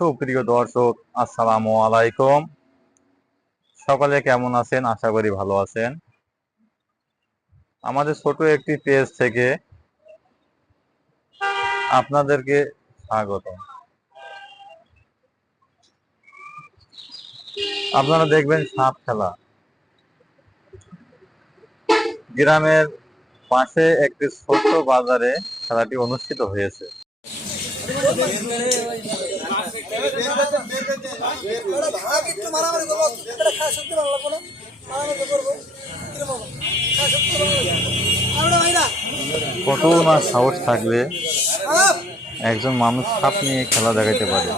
সুপ্রিয় দর্শক, আসসালামু আলাইকুম। সকলে কেমন আছেন? আশা করি ভালো আছেন। আমাদের ছোট একটি পেজ থেকে আপনাদেরকে স্বাগত। আপনারা দেখবেন সাপ খেলা। গ্রামের পাশে একটি ছোট বাজারে খেলাটি অনুষ্ঠিত হয়েছে। কত না সাহস থাকলে একজন মানুষ সাপ নিয়ে খেলা দেখাইতে পারে।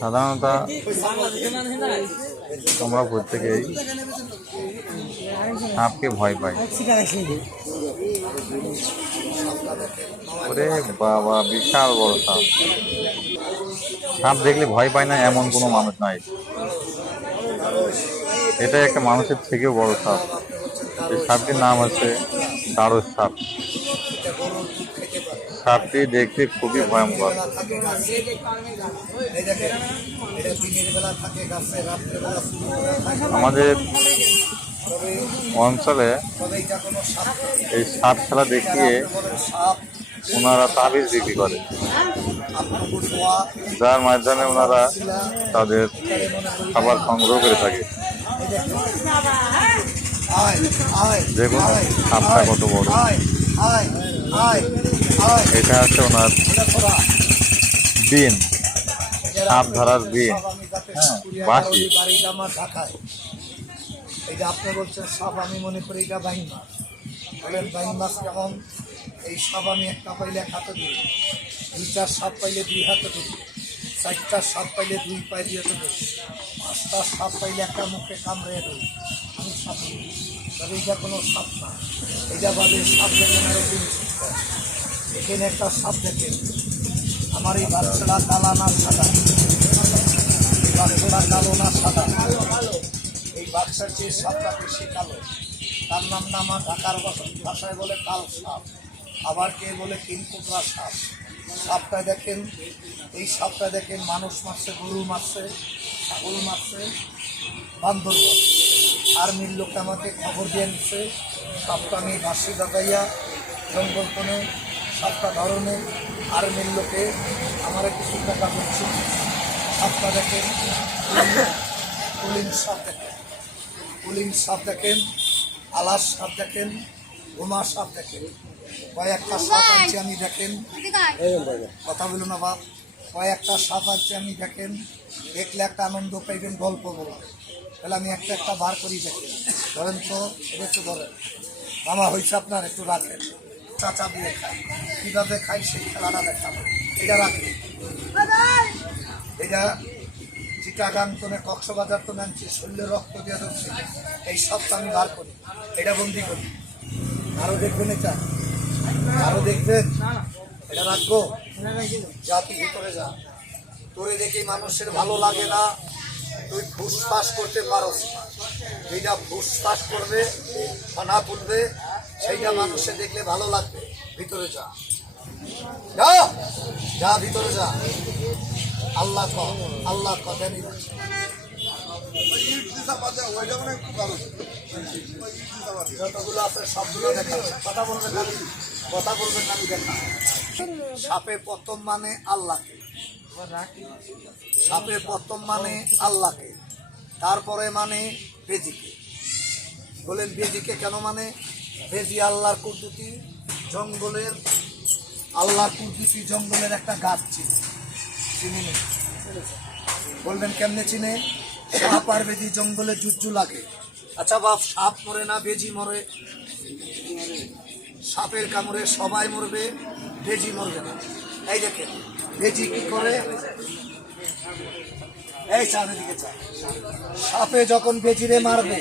সাধারণত আমরা প্রত্যেকেই সাপকে ভয় পাই। ওরে বাবা, বিশাল বড় সাপ। সাপ দেখলে ভয় পায় না এমন কোনো মানুষ নাই। এটা একটা মানুষের থেকেও বড় সাপ। এই সাপটির নাম হচ্ছে দারুস সাপ। সাপটি দেখতে খুবই ভয়ঙ্কর। আমাদের অঞ্চলে এই সাপ খেলা দেখিয়ে ওনারা তাবিজ বিক্রি করে, যার মাধ্যমে ওনারা তাদের খাবার সংগ্রহ করে থাকে। দেখুন সাপটা কত বড়। এটা হচ্ছে ওনার বিন, সাপ ধরার বিন, বাঁশি। এটা আপনি বলছেন সাপ, আমি মনে করি এটা বাইন মাছ। বলেন বাইন মাছ কেমন? এই সাপ আমি একটা পাইলে এক হাতে ধরি, দুইটা সাপ পাইলে দুই হাতে ধরি, চারটা সাপ পাইলে দুই পায়ে দিয়ে ধরি, পাঁচটা সাপ পাইলে একটা মুখে কামড়ে ধরি। আমি সাপ ধরি, তবে এটা কোনো সাপ না। এটা বাদে সাপ দেখেন আরো তিন এখানে একটা সাপ দেখেন। আমার এই বাচ্চারা কালা না সাদা, বাচ্চারা কালো না সাদা, এই বাক্সার যে সাপটা বেশি কালো, তার নাম আমার ঢাকার ভাষায় বলে কাল সাপ, আবার কে বলে কিনকুটরা সাপ। সাপটা দেখেন, এই সাপটা দেখেন মানুষ মারছে, গরু মারছে, ছাগল মারছে, বান্দরবন। আর্মির লোক আমাকে খবর দিয়ে নিচ্ছে সাপটা আমি বাঁশি লাগাইয়া জঙ্গল কোণে সাপটা ধরনে আর্মির লোকে আমার কিছু টাকা করছে। সাপটা দেখেন, কুলিং সাপ দেখেন, কুলিং সাপ দেখেন, আলাস সাপ দেখেন, গোমা সাপ দেখেন। কয়েকটা সাপ আছে আমি দেখেন, কথা বলো না বাপ, কয়েকটা সাপ আছে আমি দেখেন, দেখলে একটা আনন্দ পাইবেন, গল্প বলা। তাহলে আমি একটা একটা বার করি দেখেন। ধরেন তো, এটা একটু ধরেন। মামা হয়েছে আপনার, একটু রাখেন। চাচা দিয়ে খাই, কীভাবে খাই সেই খেলাটা দেখাবো। এটা রাখেন, এটা চিটাগাং তো কক্সবাজার তো নামছি, শরীরে রক্ত দিয়ে ধরছে, এই সবটা আমি বার করি, এটা বন্দি করি। আরও দেখবেন, এটা আরও দেখবেন, এটা রাখবো। যা তুই ভিতরে যা, তোরে দেখি মানুষের ভালো লাগে না, তুই ফুসফাস করতে পারস। যেটা ফুসফাস করবে, খানা তুলবে, সেইটা মানুষের দেখলে ভালো লাগবে। ভিতরে যা, যা যা ভিতরে যা। আল্লাহ আল্লাহ কথা নিয়ে যতগুলো আছে সবগুলো দেখা, কথা বলবেন না, কথা বলবেন না, আমি দেখা। সাপে প্রথম মানে আল্লাহকে, সাপে প্রথম মানে আল্লাহকে, তারপরে মানে বেজিকে। বলেন বেজিকে কেন মানে? বেজি আল্লাহর কুদরতি, জঙ্গলের আল্লাহর কুদরতি জঙ্গলের একটা গাছ চিনে, চিনি নেই। বলবেন কেমনে চিনে? সাপ আর বেজি জঙ্গলে জুজ্জু লাগে। আচ্ছা বাপ, সাপ মরে না বেজি মরে? সাপের কামড়ে সবাই মরবে, বেজি মরবে না। এই দেখেন বেজি কি করে, এই চাঁদের দিকে চা। সাপে যখন বেজিরে মারবে,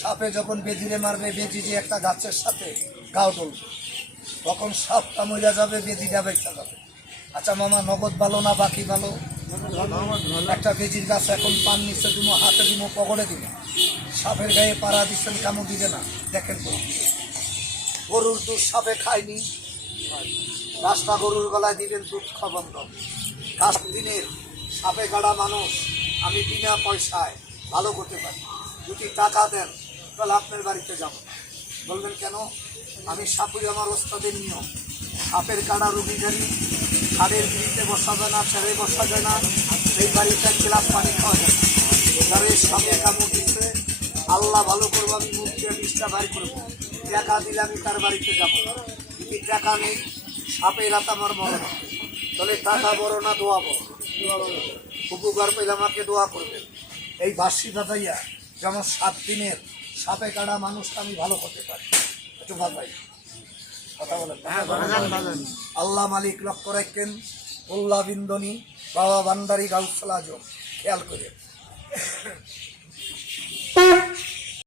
সাপে যখন বেজিরে মারবে, বেজি যে একটা গাছের সাথে গাও তুলবে, তখন সাপটা মরে যাবে, বেজিটা বেঁচে যাবে। আচ্ছা মামা, নগদ ভালো না বাকি ভালো? একটা বেজির গাছ এখন পান নিচে দিব, হাতে দিব, পকেটে দিব, সাপের গায়ে পাড়া দিচ্ছেন, কামড় দিবে না। দেখেন তো, গরুর দুধ সাপে খায়নি, রাস্তা গরুর গলায় দিবেন দুধ খাবন্ধ। কাজ দিনের সাপে কাটা মানুষ আমি বিনা পয়সায় ভালো করতে পারি। যদি টাকা দেন তাহলে আপনার বাড়িতে যাব না। বলবেন কেন? আমি সাপুই আমার ওস্তাদের নিয়ম। সাপের কাটা রুগী জানি, খাড়ের বিড়িতে বসা যায় না, ছেড়ে বসা যায় না, সেই বাড়িতে এক গ্লাস পানি খাওয়া যায় না। যারা এই সাপে কামড় দিচ্ছে আল্লাহ ভালো করবো, আমি মুখ দিয়ে বিষটা বাইর করবো। টাকা দিলে আমি তার বাড়িতে যাবো না। যদি টাকা নেই, সাপে রাত আমার মরণ হবে। তাহলে টাকা বড় না দোয়া বড়? উপকার পেলে আমাকে দোয়া করবেন। এই বাসি বাজাইয়া যেমন 7 দিনের সাপে কাটা মানুষটা আমি ভালো করতে পারি। একটু বাজাই, কথা বলেন। আল্লাহ মালিক লক্ষ্য রাখেন, উল্লাহ বিন্দনী, বাবা ভান্ডারী, গাউসুল আজম, খেয়াল করে।